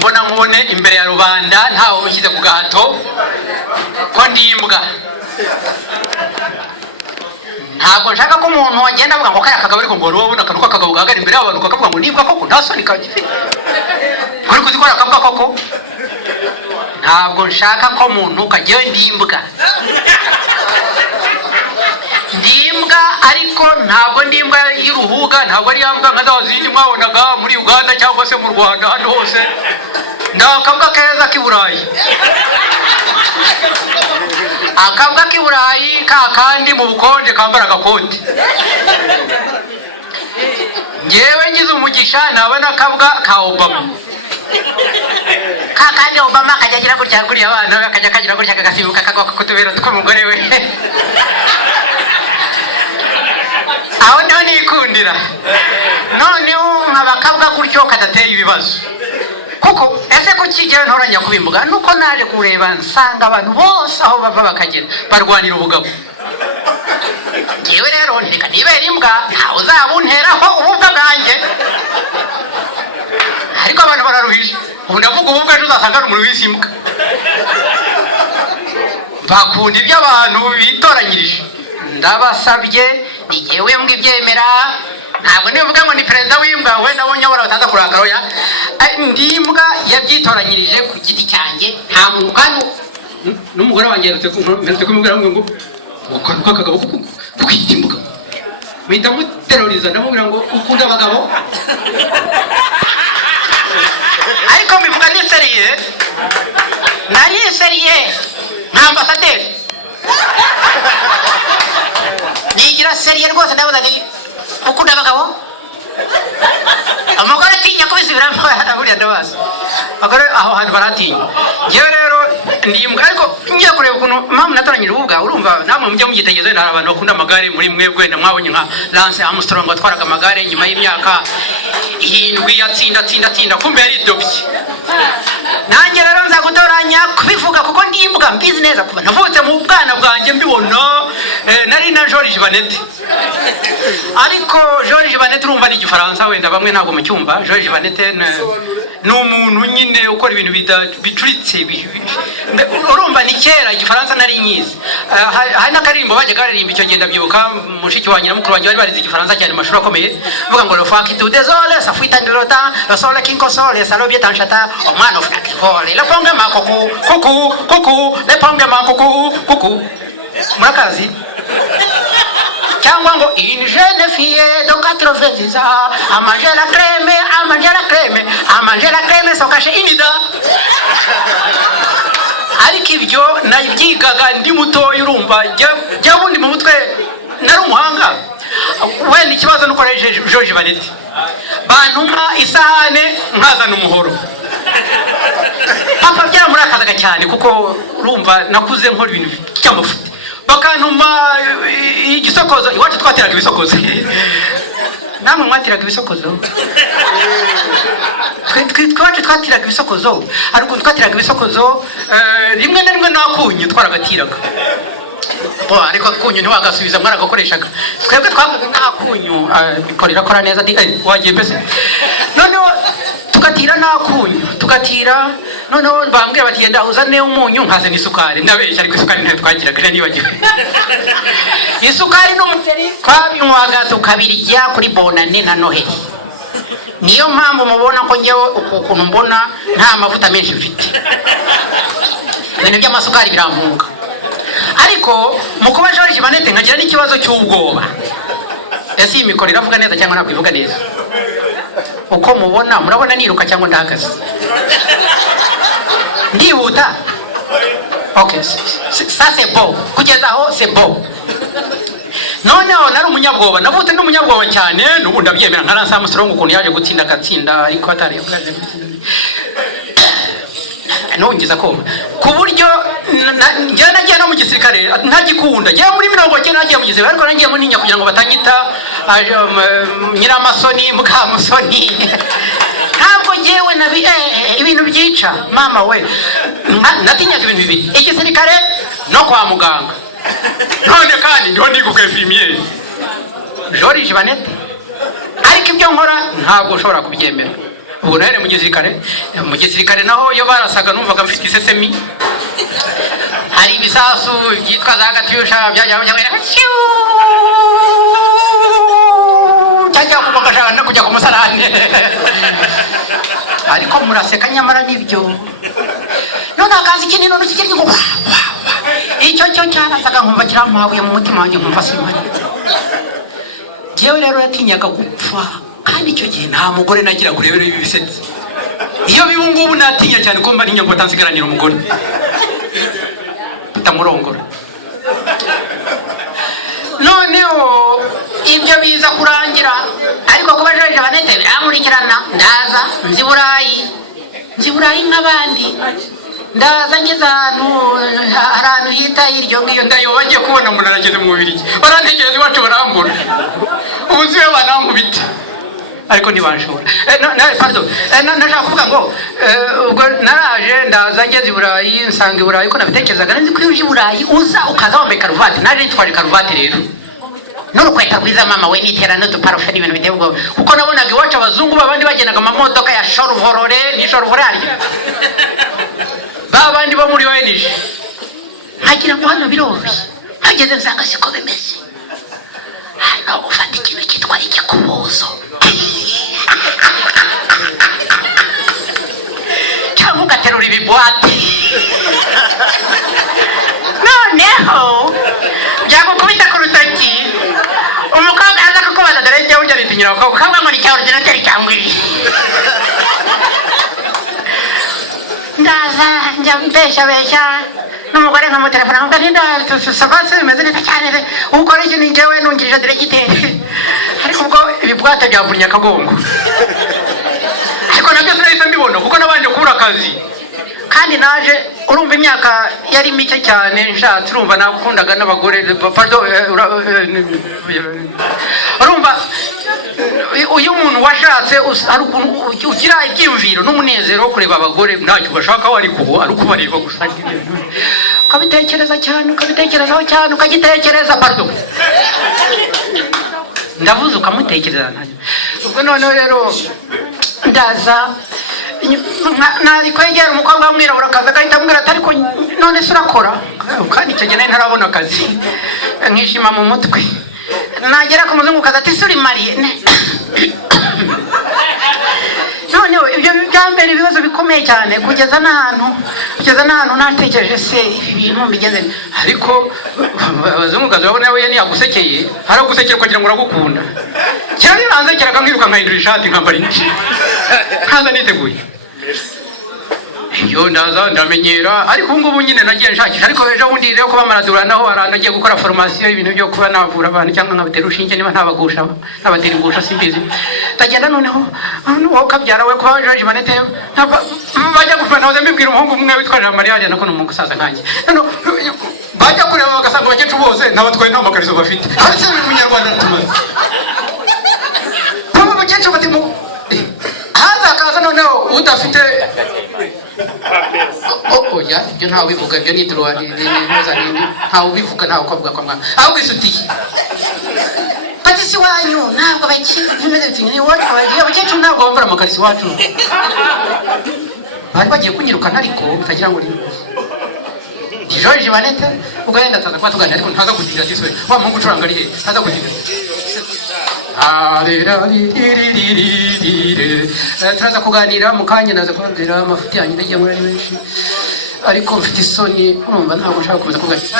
mbona nkubone imbere ya rubanda ntawe ushyize ku gahato ko ndimbwa. Ntabwo nshaka ko umuntu wagenda avuga ngo kaya kagabo ariko ngo wowe nakanuka kagabo gahagara imbere y'abantu kakavuga ngo nimbwa koko nta soni kagifite. Uri kuzikora akavuga koko. Ntabwo nshaka ko umuntu kagiye ndimbwa. Ndimbwa ariko ntabwo ndimbwa y'uruhuga, ntabwo ari yambwa nka zindi mwabonaga muri Uganda cyangwa se mu Rwanda hano hose. Ndakavuga keza k'Iburayi. Akabwa k'Iburayi kakandi mu bukonje kambara agakoti. Ngewe ngize umugisha nabona akabwa ka Obama. Kakandi Obama kajyagira gutya kuri abana bakajya kagira gutya kagasibuka kagwa kutubera tw'umugore we. Aho niho nikundira. Noneho nkabakabwa gutyo kadateye ibibazo. Kuko ese ko kigera ntoranya kubimbuga nuko naje kureba nsanga abantu bose aho bava bakagera barwanira ubugabo. Ngewe rero ndeka nibera imbwa ntawe uzabunteraho ububwa bwanjye. Ariko abantu bararuhije. Ubu ndavuga ububwa ejo uzasanga ari umuntu w'isimbwa. Bakunda ibyo abantu bitoranyirije. Ndabasabye ni ngewe mbwa ibyemera. Ntabwo nivuga ngo ni perezida w'imbwa wenda abonye abora bataza kurakara oya. Ndimbwa yabyitoranyirije ku giti cyanjye nta muntu kandi n'umugore wanjye yarutse kumubwira ngo ukanuka kagabo kwita imbwa. Mpita muteroriza ndamubwira ngo ukunda abagabo. Ariko mbivuga ni seriye. Nari seriye nka ambasaderi. Nigira seriye rwose ndavuga ngo ukunda abagabo. Amagore atinya kubisubiramo buriya ndabazi. Abagore aho hantu baratinya. Ngewe rero ndimbwa ariko ngiye kureba ukuntu mpamvu natoranyira ububwa urumva namwe mujye mugitegerezo hari abantu bakunda amagare muri mwebwe mwabonye nka Lance Armstrong watwaraga amagare nyuma y'imyaka 7 yatsinda kumbe yari dobye. Nanjye rero nza gutoranya kubivuga kuko ndimbwa mbizi neza kuba navutse mu bwana bwanjye mbibona nari na George Banete. Ariko George Banete urumva ni Igifaransa wenda bamwe ntabwo mu cyumba. George Banete ni umuntu nyine ukora ibintu bicuritse urumva ni kera Igifaransa nari nyizi. Hari n'akaririmbo bajyaga baririmba icyo genda byibuka mushiki wanjye na mukuru wanjye bari barize Igifaransa cyane mu mashuri akomeye bavuga ngo le fois qui tout désolé ça fuit dans le temps le soleil qui console ça l'objet en chata au man of la vole le ponga ma coucou le ponga ma coucou murakazi cyangwa ngo une jeune fille de 90 ans a mangé la crème sans cacher une dent. Ariko ibyo nabyigaga ndi muto urumva jya bundi mu mutwe nari umuhanga. Wenda ikibazo nuko reje George Banete bantuma isahane nkazana umuhoro. Papa byaramurakazaga cyane kuko urumva nakuze nkora ibintu cy'amafuti. Bakantuma igisokozo iwacu twateraga ibisokozo. Namwe mwateraga ibisokozo. Twacu twatiraga ibisokozo ariko twatiraga ibisokozo rimwe na rimwe nakunyu twaragatiraga. Ariko kunyu ntiwagasubiza mwaragakoreshaga. Twebwe twavuga nakunyu bikorera kora neza wagiye mbese. Noneho tugatira nakunyu tugatira noneho bambwiye bati yenda uzane umunyu nkazana isukari ndabeshya ariko isukari ntayo twagiraga nibagiwe. Isukari n'umuceri twabinywaga tukabirya kuri Bonane na Noheli. Niyo mpamvu mubona ko ngewe ukuntu mbona nta mavuta menshi mfite. Ibintu by'amasukari birampunga. Ariko mu kuba George Banete nkagira n'ikibazo cy'ubwoba. Ese iyi mikoro iravuga neza cyangwa ntabwo ivuga neza? Uko mubona murabona niruka cyangwa ndahagaze? Ndihuta? Okay, ça c'est bon. Kugeza aho c'est bon. Noneho nari umunyabwoba navutse n'umunyabwoba cyane n'ubu ndabyemera nka Lance Armstrong ukuntu yaje gutsinda agatsinda ariko atari yavugaje nongeza ko ku buryo njye nagiye no mu gisirikare ntagikunda njye muri 90 nagiye mu gisirikare ariko nagiye muninya kugira ngo batanyita Nyiramasoni Mukamusoni. Ntabwo ngewe nabi ibintu byica mama we natinyaga ibintu bibiri igisirikare no kwa muganga. None kandi ndiho ndikuke infirmier George Banete ariko ibyo nkora ntabwo ushobora kubyemera ubwo nahere mu gisirikare naho yo barasaga numvaga mfite isesemi hari ibisasu byitwa za Katyusha byajya cyajya kubagashana no kujya ku musarane ariko muraseka nyamara nibyo none akazi kinini none kikiri ngo icyo cyarasaga nkumva kirampabuye mu mutima wanjye nkumva simari jewe rero yatinyaga gupfa kandi icyo gihe nta mugore nagira kurebera ibi bisetsi iyo bibu ngubu natinya cyane ko mbari nyambo tansigaranira umugore tutamurongora noneho ibyo biza kurangira ariko kuba jeje banete biramurikirana ndaza nzi burayi nk'abandi ndaza ngeze ahantu hita hiryo ngiyo ndayoba ngiye kubona umuntu arageze mu Bubiligi barantegereza iwacu barambura ubuziwe banankubita ariko ntibanshobora nashaka kuvuga ngo ubwo naraje ndaza ngeze i Burayi nsanga i Burayi ko nabitekerezaga nzi ko iyo uje i Burayi uza ukaza wambaye karuvati naje nitwaje karuvati rero n'urukweta rwiza mama we nitera n'uduparufe n'ibintu biteye ubwoba kuko nabonaga iwacu abazungu babandi bagendaga amamodoka ya Chevrolet ni Chevrolet babandi bo muri ONG nkagira ngo hano biroroshye hageze nsanga siko bimeze hano ufata ikintu cyitwa igikubuzo cyangwa ugaterura ibibwate noneho byagukubita ku rutoki umukobwa aza kukubaza dore njyewe ujya bitinyira ko ukabwa ngo ni cya ordinateur cyangwa ibi ndaza njya mbesha n'umugore nkamutelefona nkamuga ntinda savase bimeze neza cyane ukora iki ni njyewe nungirije diregiteri ariko ubwo ibibwate byavunye akagongo ariko nabyo sinahise mbibona kuko nabanje kubura akazi kandi naje urumva imyaka yari mike cyane nshatse urumva nakundaga n'abagore urumva uyu muntu washatse ari ukuntu ugira ibyiyumviro n'umunezero wo kureba abagore ntacyo bashaka ariko ari ukubareba gusa ukabitekereza cyane ukabitekerezaho cyane ukagitekereza ndavuze ukamutekereza ubwo noneho rero ndaza nari kwegera umukobwa w'umwirabura akaza agahita ambwira ati ariko none se urakora kandi icyo gihe ntarabona akazi nkishima mu mutwe nagera ku muzungu kaza ati suri mariye noneho ibyo byambera ibibazo bikomeye cyane kugeza n'ahantu natekereje se ibintu bigeze ariko abazungukazi babona we ntiyagusekeye haragusekeye ukagira ngo uragukunda cyane nanzekeraga nkiruka nkahindura ishati nkambara indi nkaza niteguye iyo ndaza ndamenyera ariko ubu ngubu nyine nagiye nshakisha ariko ejo bundi rero kuba maradura naho arandagiye gukora formation y'ibintu byo kuba navura abantu cyangwa nkabatera urushinge niba ntabagusha nabatera ingusha simbizi ndagenda noneho wowe kabyara we kwa George Manete bajya gufana nawe mbibwira umuhungu umwe witwa Jean Marie nako n'umuntu usaza nkanjye bajya kureba bagasanga abakecuru bose ntabatwaye nta makarizo bafite hasi mu Munyarwanda tumaze papa bakecuru bati mu haza kaza noneho udafite oya ibyo ntawe bivuga ibyo ni droit ni ntawe bivuga ntawe kwavuga kwa mwana ahubwo isutiye patisi wanyu ntabwo bakimeze ni wacu bagiye abakecuru ntabwo bambara amakarisi wacu bari bagiye kunyirukana ariko utagira ngo ni George Manete ubwo yenda ataza kuba tuganira ariko ntaza kugira ati we wa mungu ucuranga ari he ntaza kugira turaza kuganira mu kanya naza kubabwira amafuti yanjye ndagiye muri benshi ariko mfite isoni urumva ntabwo nshaka kuza kuganira